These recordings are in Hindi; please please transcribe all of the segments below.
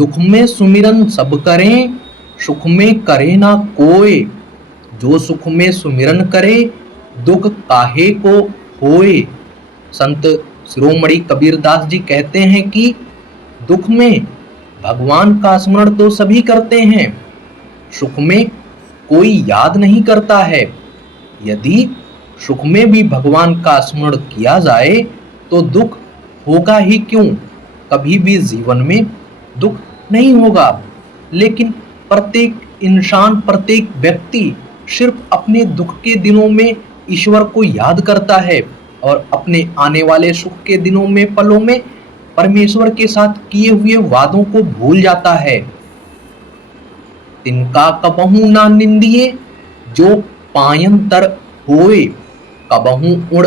दुख में सुमिरन सब करें, सुख में करे ना कोय। जो सुख में सुमिरन करे, दुख काहे को होए। संत शिरोमणि कबीरदास जी कहते हैं कि दुख में भगवान का स्मरण तो सभी करते हैं, सुख में कोई याद नहीं करता है। यदि सुख में भी भगवान का स्मरण किया जाए तो दुख होगा ही क्यों, कभी भी जीवन में दुख नहीं होगा। लेकिन प्रत्येक इंसान, प्रत्येक व्यक्ति सिर्फ अपने दुख के दिनों में ईश्वर को याद करता है और अपने आने वाले सुख के दिनों में, पलों में परमेश्वर के साथ किए हुए वादों को भूल जाता है। तिनका कबहू ना निंदिए, जो पायन तर होए। कबहू उड़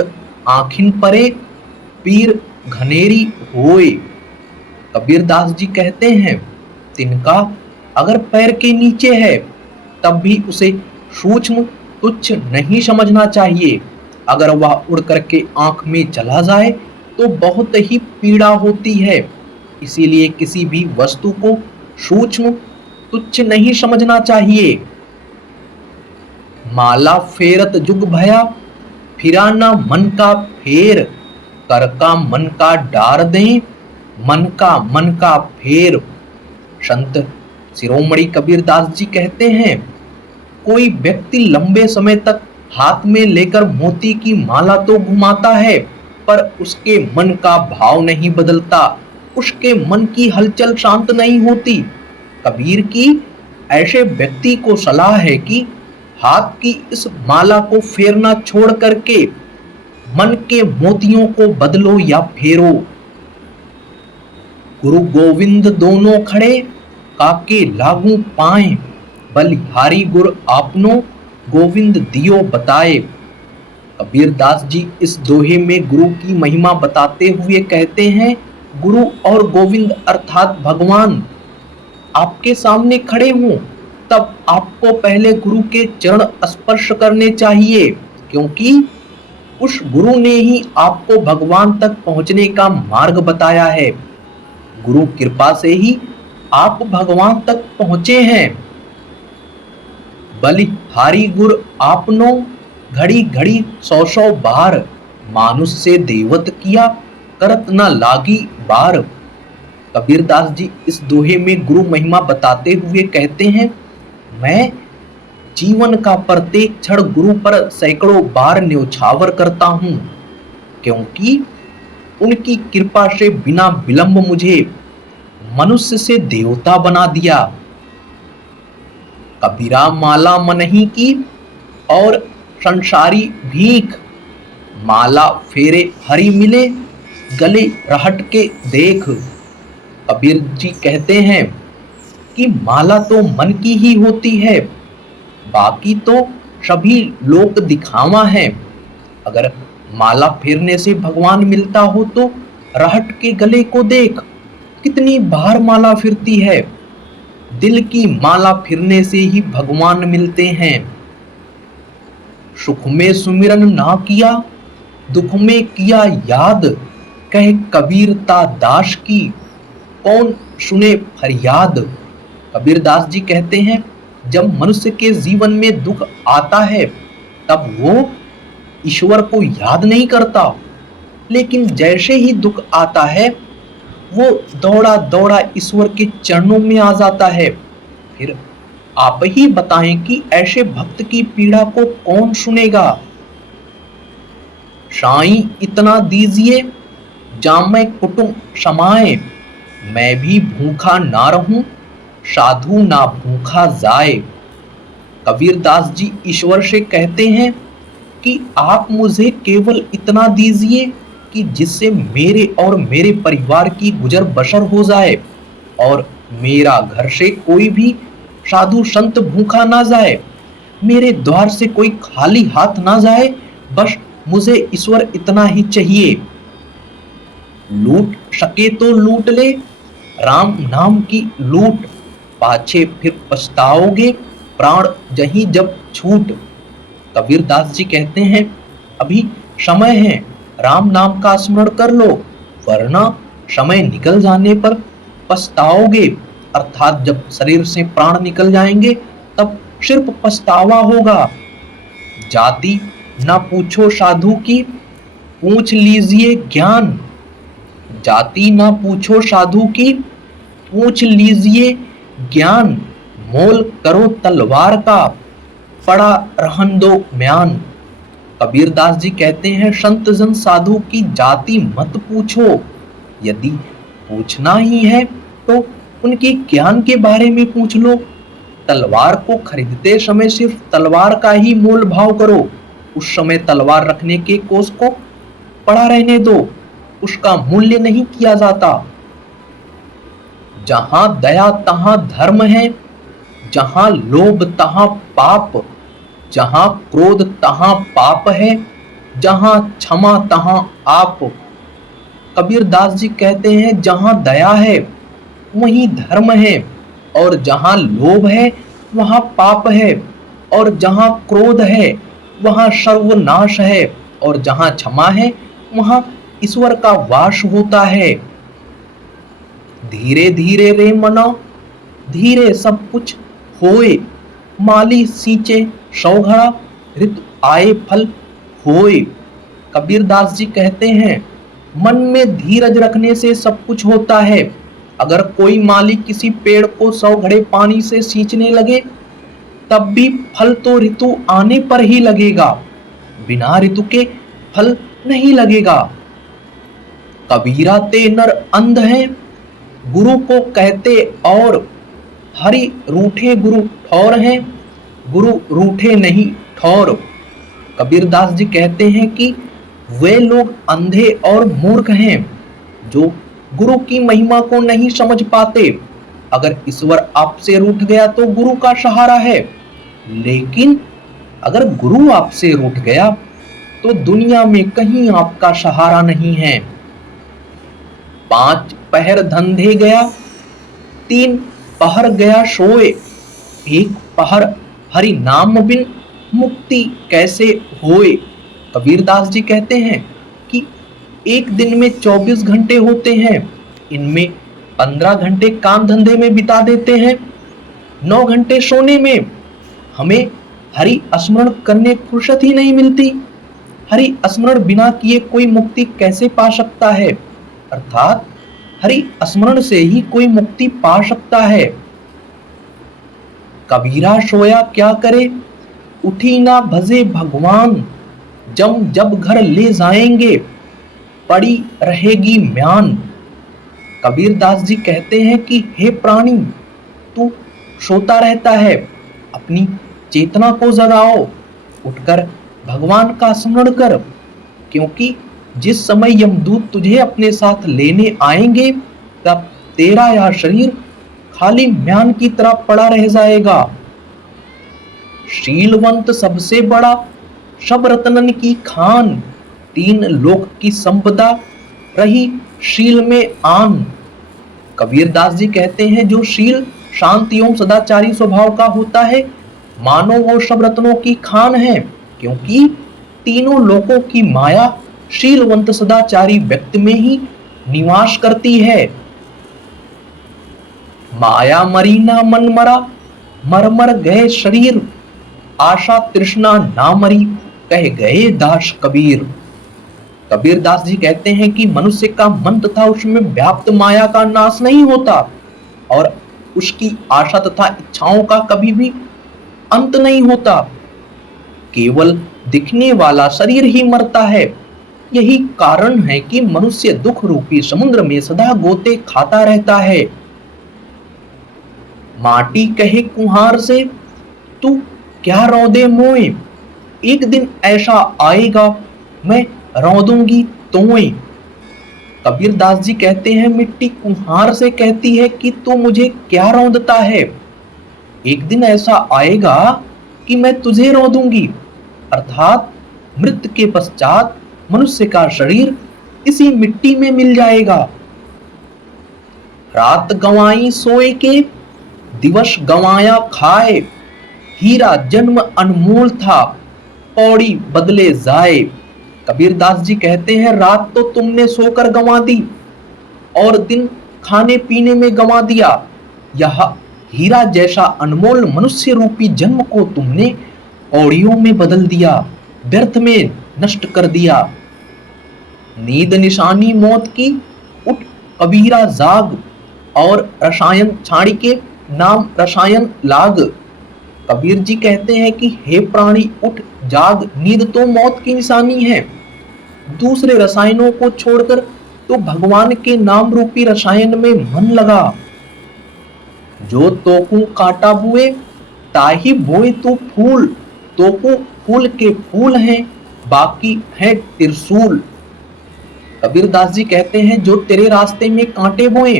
आँखिन परे, पीर घनेरी होए। कबीरदास जी कहते हैं, तिनका अगर पैर के नीचे है तब भी उसे सूक्ष्म तुच्छ नहीं समझना चाहिए। अगर वह उड़ करके आंख में चला जाए तो बहुत ही पीड़ा होती है। इसीलिए किसी भी वस्तु को सूक्ष्म तुच्छ नहीं समझना चाहिए। माला फेरत जुग भया, फिरा ना मन का फेर। कर का मन का डार दें, मन का फेर। संत शिरोमणि कबीरदास जी कहते हैं, कोई व्यक्ति लंबे समय तक हाथ में लेकर मोती की माला तो घुमाता है, पर उसके मन का भाव नहीं बदलता, उसके मन की हलचल शांत नहीं होती। कबीर की ऐसे व्यक्ति को सलाह है कि हाथ की इस माला को फेरना छोड़ करके मन के मोतियों को बदलो या फेरो। गुरु गोविंद दोनों खड़े, काके लागू पाए। बलिहारी गुर आपनो, गोविंद दियो बताए। कबीरदास जी इस दोहे में गुरु की महिमा बताते हुए कहते हैं, गुरु और गोविंद अर्थात भगवान आपके सामने खड़े हों तब आपको पहले गुरु के चरण स्पर्श करने चाहिए, क्योंकि उस गुरु ने ही आपको भगवान तक पहुंचने का मार्ग बताया है। गुरु कृपा से ही आप भगवान तक पहुंचे हैं। बलिहारी गुर आपनो, घड़ी घड़ी सौ सौ बार। मानुष से देवत किया, करत न लागी बार। कबीरदास जी इस दोहे में गुरु महिमा बताते हुए कहते हैं, मैं जीवन का प्रत्येक क्षण गुरु पर सैकड़ों बार न्यौछावर करता हूँ, क्योंकि उनकी कृपा से बिना विलंब मुझे मनुष्य से देवता बना दिया। कबीरा माला मनहि की, और संसारी भीख। माला फेरे हरि मिले, गले रहट के देख। कबीर जी कहते हैं कि माला तो मन की ही होती है, बाकी तो सभी लोक दिखावा है। अगर माला फेरने से भगवान मिलता हो तो रहट के गले को देख, कितनी बार माला फिरती है। दिल की माला फिरने से ही भगवान मिलते हैं। सुख में सुमिरन ना किया, दुख में किया याद। कह कबीरता दास की, कौन सुने फरियाद। कबीरदास जी कहते हैं, जब मनुष्य के जीवन में दुख आता है तब वो ईश्वर को याद नहीं करता, लेकिन जैसे ही दुख आता है वो दौड़ा दौड़ा ईश्वर के चरणों में आ जाता है। फिर आप ही बताएं कि ऐसे भक्त की पीड़ा को कौन सुनेगा। साईं इतना दीजिए, जामै कुटुंब समाए। मैं भी भूखा ना रहूं, साधु ना भूखा जाए। कबीरदास जी ईश्वर से कहते हैं कि आप मुझे केवल इतना दीजिए कि जिससे मेरे और मेरे परिवार की गुजर बसर हो जाए, और मेरा घर से कोई भी साधु संत भूखा ना जाए, मेरे द्वार से कोई खाली हाथ ना जाए। बस मुझे ईश्वर इतना ही चाहिए। लूट सके तो लूट ले, राम नाम की लूट। पाछे फिर पछताओगे, प्राण जहीं जब छूट। कबीरदास जी कहते हैं, अभी समय है, राम नाम का स्मरण कर लो, वरना समय निकल जाने पर पछताओगे। अर्थात जब शरीर से प्राण निकल जाएंगे तब सिर्फ पछतावा होगा। जाति ना पूछो साधु की, पूछ लीजिए ज्ञान। जाति ना पूछो साधु की, पूछ लीजिए ज्ञान। मोल करो तलवार का, पड़ा रहन दो म्यान। कबीरदास जी कहते हैं संत जन साधु की जाति मत पूछो, यदि पूछना ही है तो उनके ज्ञान के बारे में पूछ लो। तलवार को खरीदते समय सिर्फ तलवार का ही मोल भाव करो, उस समय तलवार रखने के कोष को पड़ा रहने दो, उसका मूल्य नहीं किया जाता। जहां दया तहां धर्म है, जहां लोभ तहां पाप, जहां क्रोध तहां पाप है, जहां क्षमा तहां आप। कबीरदास जी कहते हैं जहां दया है वहीं धर्म है, और जहां लोभ है वहां पाप है, और जहां क्रोध है वहां सर्वनाश है, और जहां क्षमा है वहां ईश्वर का वास होता है। धीरे धीरे रे मना, धीरे सब कुछ होए। माली सींचे सौ घड़ा, ऋतु आए फल होए। कबीरदास जी कहते हैं मन में धीरज रखने से सब कुछ होता है। अगर कोई माली किसी पेड़ को 100 घड़े पानी से सींचने लगे तब भी फल तो ऋतु आने पर ही लगेगा, बिना ऋतु के फल नहीं लगेगा। कबीरा ते नर अंध है, गुरु को कहते और। हरि रूठे गुरु ठौर हैं, गुरु रूठे नहीं ठौर। कबीरदास जी कहते हैं कि वे लोग अंधे और मूर्ख हैं जो गुरु की महिमा को नहीं समझ पाते। अगर ईश्वर आपसे रूठ गया तो गुरु का सहारा है, लेकिन अगर गुरु आपसे रूठ गया तो दुनिया में कहीं आपका सहारा नहीं है। 5 पहर धंधे गया, 3 पहर गया सोए। 1 पहर हरि नाम बिन मुक्ति कैसे होए। कबीरदास जी कहते हैं कि एक दिन में 24 घंटे होते हैं, इनमें 15 घंटे काम धंधे में बिता देते हैं, 9 घंटे सोने में। हमें हरि स्मरण करने फुर्सत ही नहीं मिलती। हरि स्मरण बिना किए कोई मुक्ति कैसे पा सकता है, अर्थात हरि स्मरण से ही कोई मुक्ति पा सकता है। कबीरा सोया क्या करे, उठी ना भजे भगवान। जब घर ले जाएंगे पड़ी रहेगी म्यान। कबीरदास जी कहते हैं कि हे प्राणी, तू सोता रहता है, अपनी चेतना को जगाओ, उठकर भगवान का स्मरण कर, क्योंकि जिस समय यमदूत तुझे अपने साथ लेने आएंगे तब तेरा यह शरीर खाली म्यान की तरह पड़ा रह जाएगा। शीलवंत सबसे बड़ा, सब रत्नन की खान। 3 लोक की संपदा रही शील में आन। कबीरदास जी कहते हैं जो शील शांति एवं सदाचारी स्वभाव का होता है, मानो वो सब रत्नों की खान है, क्योंकि तीनों लोकों की माया शीलवंत सदाचारी व्यक्ति में ही निवास करती है। माया मरी ना मन मरा, मर मर गए शरीर। आशा तृष्णा ना मरी, कह गए दास कबीर। कबीरदास जी कहते हैं कि मनुष्य का मन तथा उसमें व्याप्त माया का नाश नहीं होता, और उसकी आशा तथा इच्छाओं का कभी भी अंत नहीं होता। केवल दिखने वाला शरीर ही मरता है। यही कारण है कि मनुष्य दुख रूपी समुद्र में सदा गोते खाता रहता है। माटी कहे कुम्हार से, तू क्या रौदे मोए। एक दिन ऐसा आएगा मैं रौदूंगी तोए। कबीरदास जी कहते हैं मिट्टी कुम्हार से कहती है कि तू मुझे क्या रौंदता है। एक दिन ऐसा आएगा कि मैं तुझे रौंदूंगी, अर्थात मृत्यु के पश्चात मनुष्य का शरीर इसी मिट्टी में मिल जाएगा। रात गंवाई सोए के, दिवस गंवाया खाए। हीरा जन्म अनमोल था, पौड़ी बदले जाए। कबीरदास जी कहते हैं रात तो तुमने सोकर गंवा दी और दिन खाने पीने में गंवा दिया। यह हीरा जैसा अनमोल मनुष्य रूपी जन्म को तुमने कौड़ियों में बदल दिया, व्यर्थ में नष्ट कर दिया। नींद निशानी मौत की, उठ कबीरा जाग, और रसायन छाड़ी के नाम रसायन लाग। कबीर जी कहते हैं कि हे प्राणी उठ जाग, नींद तो मौत की निशानी है। दूसरे रसायनों को छोड़कर तो भगवान के नाम रूपी रसायन में मन लगा। जो तोकू कांटा बुए ताही बोए तो फूल, तोकू फूल के फूल हैं, बाकी है त्रिशूल। कबीरदास जी कहते हैं जो तेरे रास्ते में कांटे बोए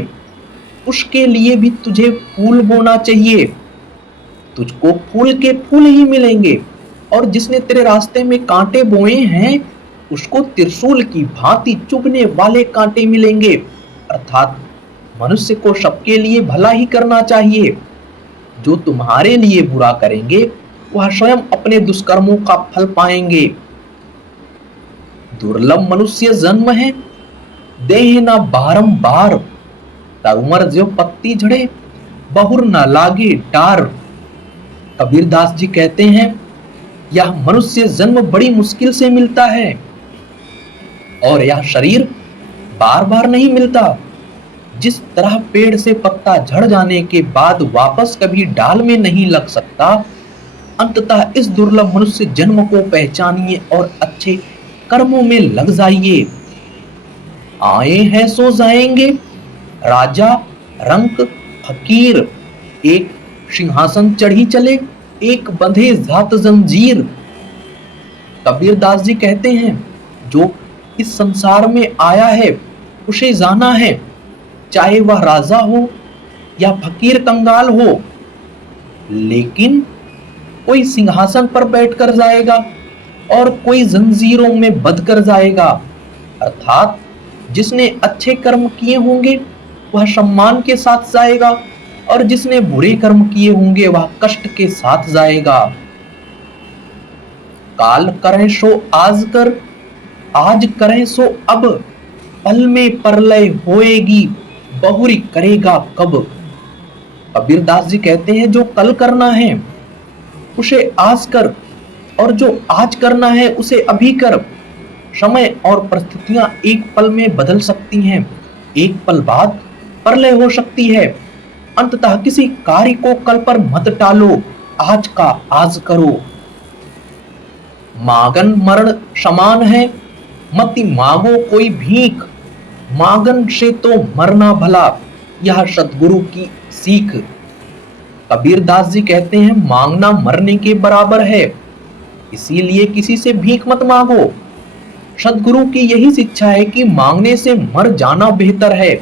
उसके लिए भी तुझे फूल बोना चाहिए, तुझको फूल के फूल ही मिलेंगे। और जिसने तेरे रास्ते में कांटे बोए हैं उसको त्रिशूल की भांति चुभने वाले कांटे मिलेंगे। अर्थात मनुष्य को सबके लिए भला ही करना चाहिए। जो तुम्हारे लिए बुरा करेंगे वह स्वयं अपने दुष्कर्मों का फल पाएंगे। दुर्लभ मनुष्य जन्म है, देह ना बारंबार, तरुमर जो पत्ती झड़े बहुर ना लागे डार। कबीरदास जी कहते हैं यह मनुष्य जन्म बड़ी मुश्किल से मिलता है और यह शरीर बार बार नहीं मिलता। जिस तरह पेड़ से पत्ता झड़ जाने के बाद वापस कभी डाल में नहीं लग सकता, अंततः इस दुर्लभ मनुष्य जन्म को पहचानिए और अच्छे कर्मों में लग जाइए। आए हैं सो जाएंगे, राजा रंक फकीर, एक सिंहासन चढ़ी चले, एक बंधे जात जंजीर। कबीरदास जी कहते हैं जो इस संसार में आया है उसे जाना है, चाहे वह राजा हो या फकीर कंगाल हो, लेकिन कोई सिंहासन पर बैठकर जाएगा और कोई जंजीरों में बंध कर जाएगा। अर्थात जिसने अच्छे कर्म किए होंगे वह सम्मान के साथ जाएगा और जिसने बुरे कर्म किए होंगे वह कष्ट के साथ जाएगा। काल करें सो आज कर, आज करें सो अब, पल में परलय होएगी, बहुरी करेगा कब। कबीरदास जी कहते हैं जो कल करना है उसे आज कर और जो आज करना है उसे अभी कर। समय और परिस्थितियां एक पल में बदल सकती हैं, एक पल बाद प्रलय हो सकती है। अंततः किसी कार्य को कल पर मत टालो, आज का आज करो। मांगन मरण समान है, मति मांगो कोई भीख, मांगन से तो मरना भला, यह सतगुरु की सीख। कबीरदास जी कहते हैं मांगना मरने के बराबर है, इसीलिए किसी से भीख मत मांगो। सतगुरु की यही शिक्षा है कि मांगने से मर जाना बेहतर है।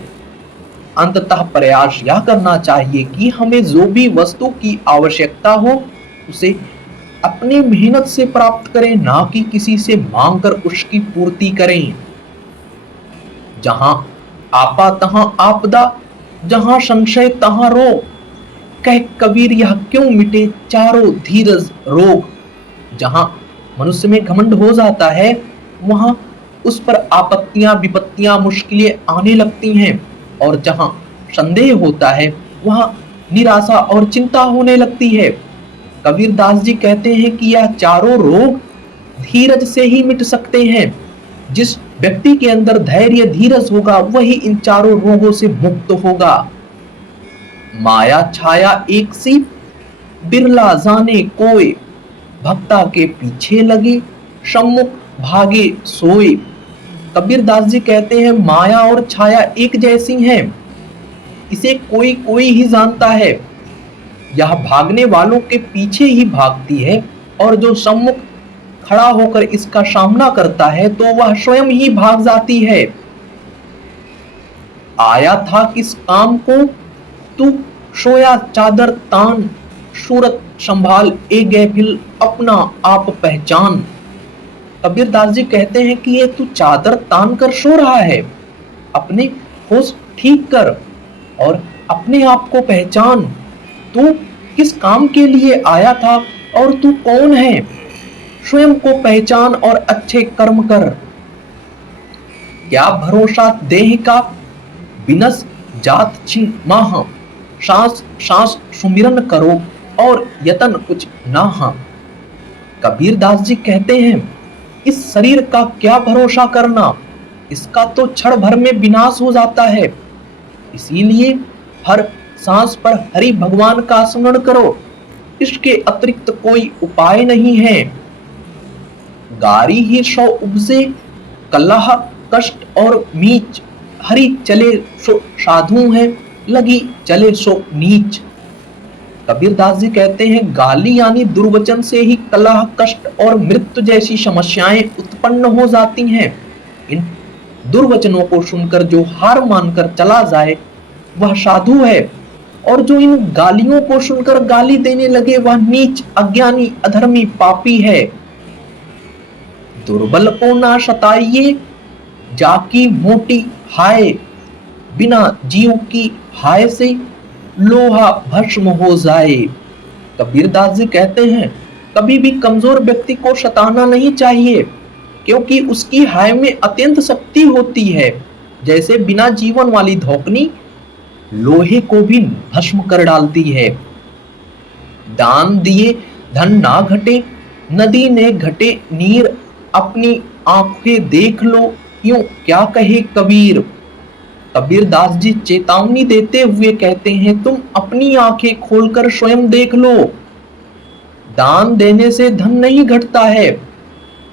अंततः प्रयास यह करना चाहिए कि हमें जो भी वस्तु की आवश्यकता हो उसे अपनी मेहनत से प्राप्त करें, ना कि किसी से मांगकर उसकी पूर्ति करें। जहां आपा तहां आपदा, जहां संशय तहां रोग, कह कबीर यह क्यों मिटे चारों धीरज रोग। जहां मनुष्य में घमंड हो जाता है वहां उस पर आपत्तियां विपत्तियां मुश्किलें आने लगती हैं, और जहां संदेह होता है वहां निराशा और चिंता होने लगती है। कबीरदास जी कहते हैं कि यह चारों रोग धीरज से ही मिट सकते हैं। जिस व्यक्ति के अंदर धैर्य धीरज होगा वही इन चारों रोगों से मुक्त होगा। माया छाया एक सी, बिरला जाने कोय, भक्ता के पीछे लगे, सम्मुख भागे सोए। कबीरदास जी कहते हैं माया और छाया एक जैसी हैं, इसे कोई कोई ही जानता है। यह भागने वालों के पीछे ही भागती है और जो सम्मुख खड़ा होकर इसका सामना करता है तो वह स्वयं ही भाग जाती है। आया था किस काम को, तू सोया चादर तान, सूरत संभाल ए गैफिल अपना आप पहचान। कबीरदास जी कहते हैं कि ये तू चादर तान कर सो रहा है, अपने होश ठीक कर और अपने आप को पहचान। तू किस काम के लिए आया था और तू कौन है, स्वयं को पहचान और अच्छे कर्म कर। क्या भरोसा देह का, बिनस जात छिन माह, सांस सांस सुमिरन करो और यतन कुछ ना हाँ। कबीर दास जी कहते हैं, इस शरीर का क्या भरोसा करना, इसका तो क्षण भर में विनाश हो जाता है। इसीलिए हर सांस पर हरि भगवान का स्मरण करो, इसके अतिरिक्त कोई उपाय नहीं है। गारी ही सो उपजे, कलह कष्ट और मीच, हरि चले सो साधु है, लगी चले सो नीच। कबीर दास जी कहते हैं, गाली यानी दुर्वचन से ही कलह कष्ट और मृत्यु जैसी समस्याएं उत्पन्न हो जाती हैं। इन दुर्वचनों को सुनकर जो हार मानकर चला जाए वह साधु है, और जो इन गालियों को सुनकर गाली देने लगे वह नीच अज्ञानी अधर्मी पापी है। दुर्बल को ना सताइए, जाकी मोटी हाय, बिना जीव की हाय से लोहा भस्म हो जाए। कबीर दास जी कहते हैं, कभी भी कमजोर व्यक्ति को सताना नहीं चाहिए, क्योंकि उसकी हाय में अत्यंत शक्ति होती है। जैसे बिना जीवन वाली धोकनी लोहे को भी भस्म कर डालती है। दान दिए धन ना घटे, नदी ने घटे नीर, अपनी आंखें देख लो, यूं क्या कहे कबीर। कबीर दास जी चेतावनी देते हुए कहते हैं, तुम अपनी आंखें खोलकर स्वयं देख लो। दान देने से धन नहीं घटता है,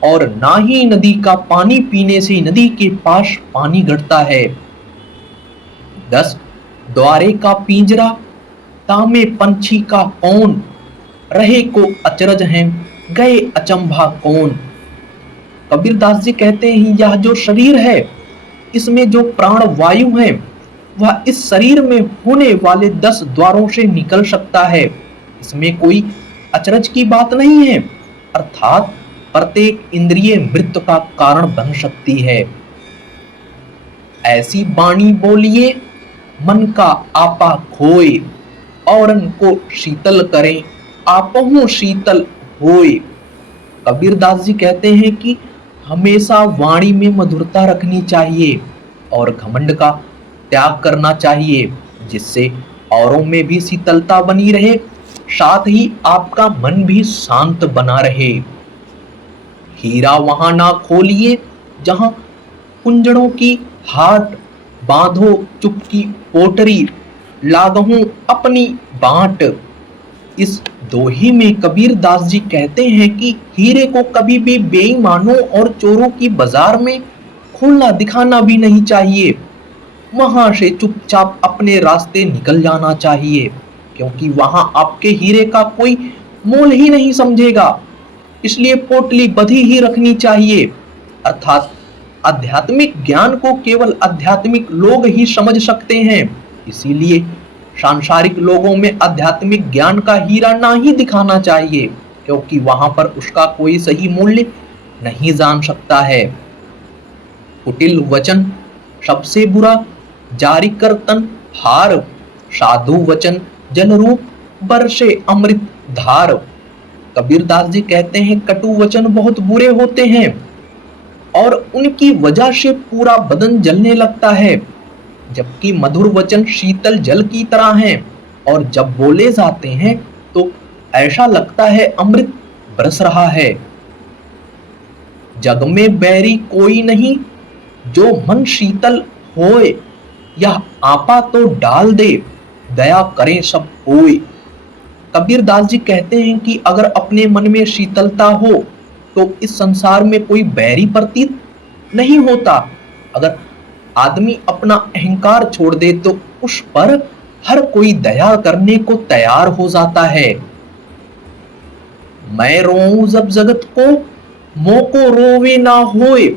और ना ही नदी का पानी पीने से नदी के पास पानी घटता है। 10 द्वारे का पिंजरा, तामे पंछी का कौन, रहे को अचरज हैं, गए अचंभा कौन। कबीर दास जी कहते हैं, यह जो शरीर है, इसमें जो प्राण वायु है, वह इस शरीर में होने वाले 10 द्वारों से निकल सकता है। इसमें कोई अचरज की बात नहीं है, अर्थात प्रत्येक इंद्रिय मृत्यु का कारण बन सकती है। ऐसी वाणी बोलिए, मन का आपा खोए, औरन को शीतल करें, आपहु शीतल होए। कबीर दास जी कहते हैं कि हमेशा वाणी में मधुरता रखनी चाहिए और घमंड का त्याग करना चाहिए, जिससे औरों में भी शीतलता बनी रहे, साथ ही आपका मन भी शांत बना रहे। हीरा वहां ना खोलिए जहां कुंजड़ों की हाट, बांधो चुपकी पोटरी, लागहूं अपनी बांट। इस दोहे में कबीर दास जी कहते हैं कि हीरे को कभी भी बेईमानों और चोरों की बाजार में खोलना दिखाना भी नहीं चाहिए। वहां से चुपचाप अपने रास्ते निकल जाना चाहिए, क्योंकि वहां आपके हीरे का कोई मोल ही नहीं समझेगा। इसलिए पोटली बंधी ही रखनी चाहिए, अर्थात आध्यात्मिक ज्ञान को केवल आध्यात्मिक लोग ही समझ सकते हैं। इसीलिए सांसारिक लोगों में आध्यात्मिक ज्ञान का हीरा ना ही दिखाना चाहिए, क्योंकि वहां पर उसका कोई सही मूल्य नहीं जान सकता है। कुटिल वचन सबसे बुरा, जारी कर तन हार, साधु वचन जल रूप बरसे अमृत धार। कबीर दास जी कहते हैं, कटु वचन बहुत बुरे होते हैं और उनकी वजह से पूरा बदन जलने लगता है, जबकि मधुर वचन शीतल जल की तरह हैं और जब बोले जाते हैं तो ऐसा लगता है अमृत बरस रहा है। जग में बैरी कोई नहीं, जो मन शीतल होए, यह आपा तो डाल दे, दया करें सब होए। कबीर दास जी कहते हैं कि अगर अपने मन में शीतलता हो तो इस संसार में कोई बैरी प्रतीत नहीं होता। अगर आदमी अपना अहंकार छोड़ दे तो उस पर हर कोई दया करने को तैयार हो जाता है। मैं रोऊं जब जगत को, मोको रोवे ना होए,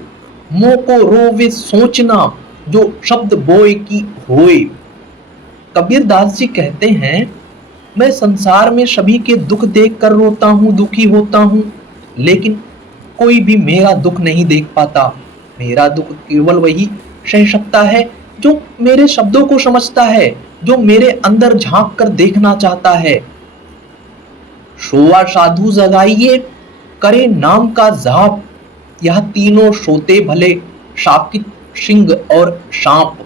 मोको रोवे सोचना, जो शब्द बोए की होए। कबीर दास जी कहते हैं, मैं संसार में सभी के दुख देखकर रोता हूँ, दुखी होता हूँ, लेकिन कोई भी मेरा दुख नहीं देख पाता। मेरा दुख केवल वही सह सकता है जो मेरे शब्दों को समझता है, जो मेरे अंदर झांक कर देखना चाहता है। सोआ साधु जगाइए, करे नाम का जाप, यह तीनों सोते भले, शाकित सिंह और सांप।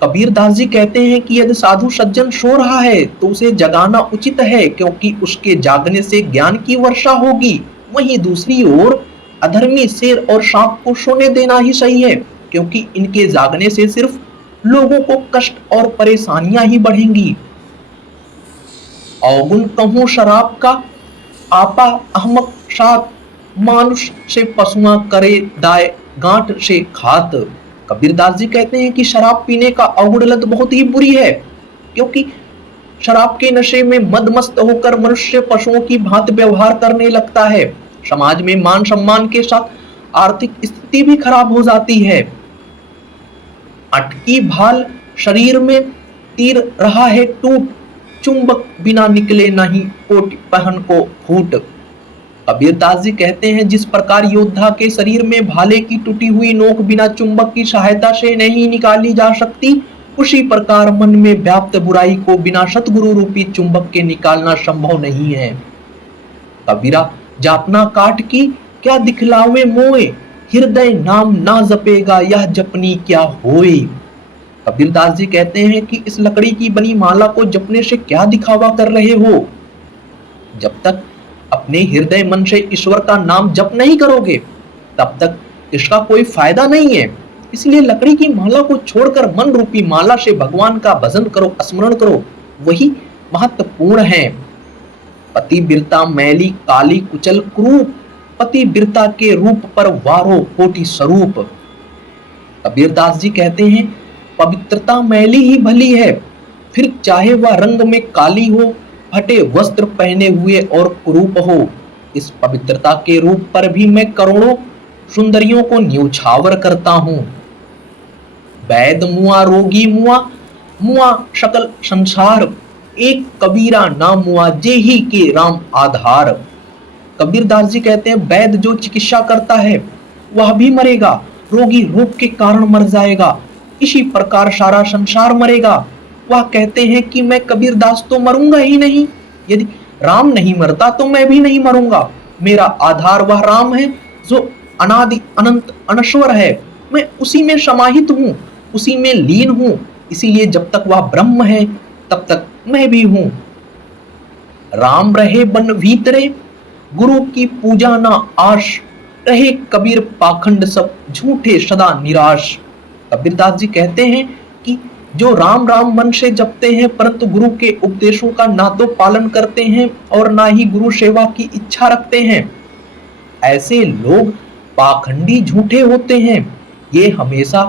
कबीर दास जी कहते हैं कि यदि साधु सज्जन सो रहा है तो उसे जगाना उचित है, क्योंकि उसके जागने से ज्ञान की वर्षा होगी। वहीं दूसरी ओर अधर्मी शेर और सांप को सोने देना ही सही है, क्योंकि इनके जागने से सिर्फ लोगों को कष्ट और परेशानियां ही बढ़ेंगी। अवगुण कहूं शराब का, आपा अहमक सात, मानुष से पशुआ करे दाय गांठ से खात। कबीरदास जी कहते हैं कि शराब पीने का अवगुण लत बहुत ही बुरी है, क्योंकि शराब के नशे में मदमस्त होकर मनुष्य पशुओं की भांति व्यवहार करने लगता है। समाज में मान सम्मान के साथ आर्थिक स्थिति भी खराब हो जाती है। अटकी भाल शरीर में, तीर रहा है टूट, चुंबक बिना निकले नहीं कोटि पहन को फूट। कबीरदास जी कहते हैं, जिस प्रकार योद्धा के शरीर में भाले की टूटी हुई नोक बिना चुंबक की सहायता से नहीं निकाली जा सकती, उसी प्रकार मन में व्याप्त बुराई को बिना सतगुरु रूपी चुंबक के निकालना संभव नहीं है। कबीरा जापना काट की क्या दिखलावे मोए, हृदय नाम ना जपेगा यह जपनी क्या होए। कबीरदास जी कहते हैं कि इस लकड़ी की बनी माला को जपने से क्या दिखावा कर रहे हो। जब तक अपने हृदय मन से ईश्वर का नाम जप नहीं करोगे तब तक इसका कोई फायदा नहीं है। इसलिए लकड़ी की माला को छोड़कर मन रूपी माला से भगवान का भजन करो, स्मरण करो, वही महत्वपूर्ण है। पतिव्रता मैली काली कुचल क्रूप, पतिव्रता के रूप पर वारो कोटि स्वरूप। कबीरदास जी कहते हैं, पवित्रता मैली ही भली है, फिर चाहे वह रंग में काली हो, फटे वस्त्र पहने हुए और कुरूप हो। इस पवित्रता के रूप पर भी मैं करोड़ों सुंदरियों को न्यौछावर करता हूं। वैद मुआ रोगी मुआ, मुआ सकल संसार, एक कबीरा ना मुआ जे ही के राम आधार। कबीरदास जी कहते हैं, वैद जो चिकित्सा करता है वह भी मरेगा, रोगी रोग के कारण मर जाएगा, इसी प्रकार सारा संसार मरेगा। वह कहते हैं कि मैं कबीरदास तो मरूंगा ही नहीं, यदि राम नहीं मरता तो मैं भी नहीं मरूंगा। मेरा आधार वह राम है जो अनादि अनंत अनश्वर है। मैं उसी में समाहित हूँ, उसी में लीन हूँ, इसीलिए जब तक वह ब्रह्म है तब तक मैं भी हूँ। राम रहे बन भीतरे, गुरु की पूजा ना आश, रहे कबीर पाखंड सब झूठे सदा निराश। कबीरदास जी कहते हैं कि जो राम राम मन से जपते हैं परंतु गुरु के उपदेशों का ना तो पालन करते हैं और ना ही गुरु सेवा की इच्छा रखते हैं, ऐसे लोग पाखंडी झूठे होते हैं। ये हमेशा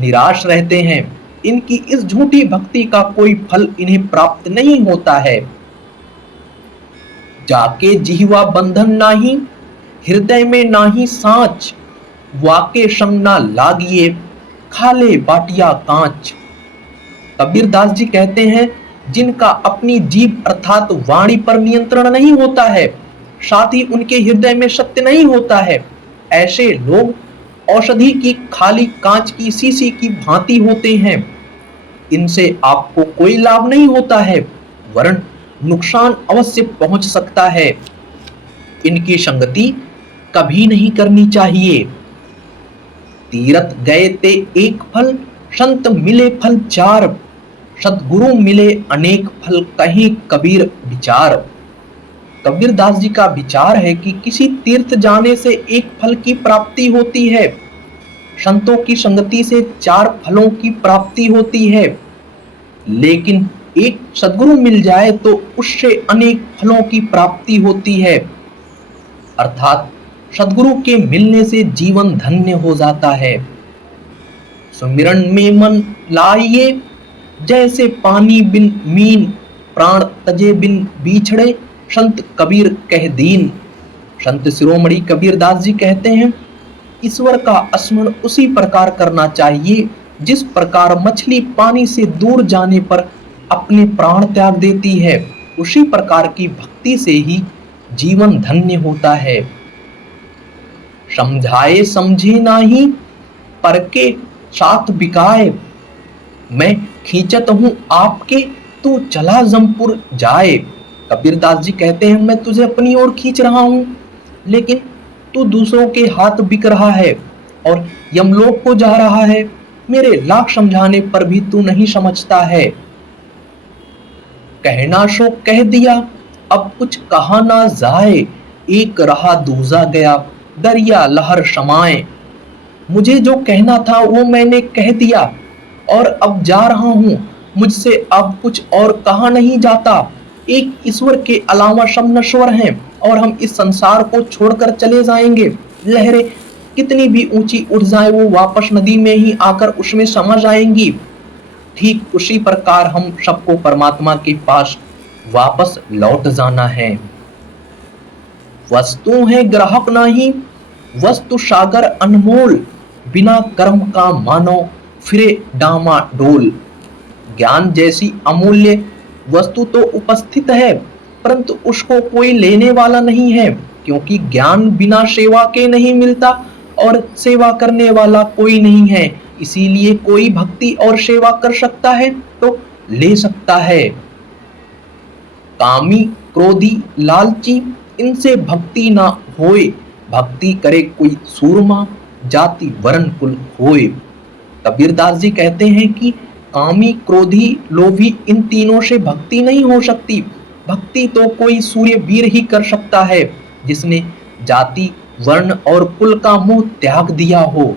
निराश रहते हैं। इनकी इस झूठी भक्ति का कोई फल इन्हें प्राप्त नहीं होता है। जाके जिह्वा बंधन नाही, हृदय में नाही सांच, वाके संग ना लागिए, खाले बाटिया कांच। कबीरदास जी कहते हैं, जिनका अपनी जीभ अर्थात वाणी पर नियंत्रण नहीं होता है, साथ ही उनके हृदय में सत्य नहीं होता है, ऐसे लोग औषधि की खाली कांच की शीशी की भांति होते हैं। इनसे आपको कोई लाभ नहीं होता है, वरन नुकसान अवश्य पहुंच सकता है। इनकी संगति कभी नहीं करनी चाहिए। तीरथ गए ते एक फल, संत मिले फल चार, सतगुरु मिले अनेक फल, कहीं कबीर विचार। कबीरदास जी का विचार है कि किसी तीर्थ जाने से एक फल की प्राप्ति होती है, संतों की संगति से 4 फलों की प्राप्ति होती है, लेकिन एक सद्गुरु मिल जाए तो उससे अनेक फलों की प्राप्ति होती है। अर्थात सद्गुरु के मिलने से जीवन धन्य हो जाता है। सुमिरन में मन लाइए, जैसे पानी बिन मीन, प्राण तजे बिन बिछड़े, संत कबीर कह दीन। संत शिरोमणि कबीरदास जी कहते हैं, ईश्वर का स्मरण उसी प्रकार करना चाहिए जिस प्रकार मछली पानी से दूर जाने पर अपने प्राण त्याग देती है। उसी प्रकार की भक्ति से ही जीवन धन्य होता है। समझाए समझे नाही, पर के साथ बिकाए, मैं खींचत हूँ आपके, तू चला जमपुर जाए। कबीरदास जी कहते हैं, मैं तुझे अपनी ओर खींच रहा हूँ, लेकिन तू दूसरों के हाथ बिक रहा है और यमलोक को जा रहा है। मेरे लाख समझाने पर भी तू नहीं समझता है। कहना सो कह दिया, अब कुछ कहा ना जाए, एक रहा दूजा गया, दरिया लहर शमाए। मुझे जो कहना था वो मैंने कह दिया, और अब जा रहा हूँ, मुझसे अब कुछ और कहा नहीं जाता। एक ईश्वर के अलावा सब नश्वर हैं, और हम इस संसार को छोड़कर चले जाएंगे। लहरें कितनी भी ऊंची उठ जाए, वो वापस नदी में ही आकर उसमें समा जाएंगी। ठीक उसी प्रकार हम सबको परमात्मा के पास वापस लौट जाना है। वस्तु है ग्राहक नहीं, वस्तु सागर अनमोल, बिना कर्म का मानो फिरे डामाडोल। ज्ञान जैसी अमूल्य वस्तु तो उपस्थित है, परंतु उसको कोई लेने वाला नहीं है, क्योंकि ज्ञान बिना सेवा के नहीं मिलता और सेवा करने वाला कोई नहीं है। इसीलिए कोई भक्ति और सेवा कर सकता है तो ले सकता है। कामी क्रोधी लालची इनसे भक्ति ना होए, भक्ति करे कोई सूरमा, जाति वर्ण कुल होए। कबीरदास जी कहते हैं कि कामी क्रोधी लोभी इन तीनों से भक्ति नहीं हो सकती। भक्ति तो कोई सूर्यवीर ही कर सकता है, जिसने जाति वर्ण और कुल का मोह त्याग दिया हो।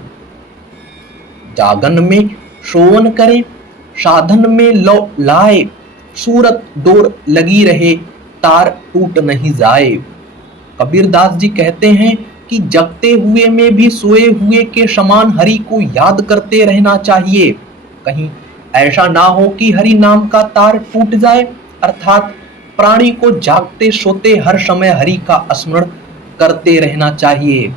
जागन में सोवन करे, साधन में लो लाए, सूरत डोर लगी रहे, तार टूट नहीं जाए। कबीरदास जी कहते हैं कि जगते हुए में भी सोए हुए के समान हरि को याद करते रहना चाहिए। कहीं ऐसा ना हो कि हरि नाम का तार टूट जाए, अर्थात प्राणी को जागते सोते हर समय हरि का स्मरण करते रहना चाहिए।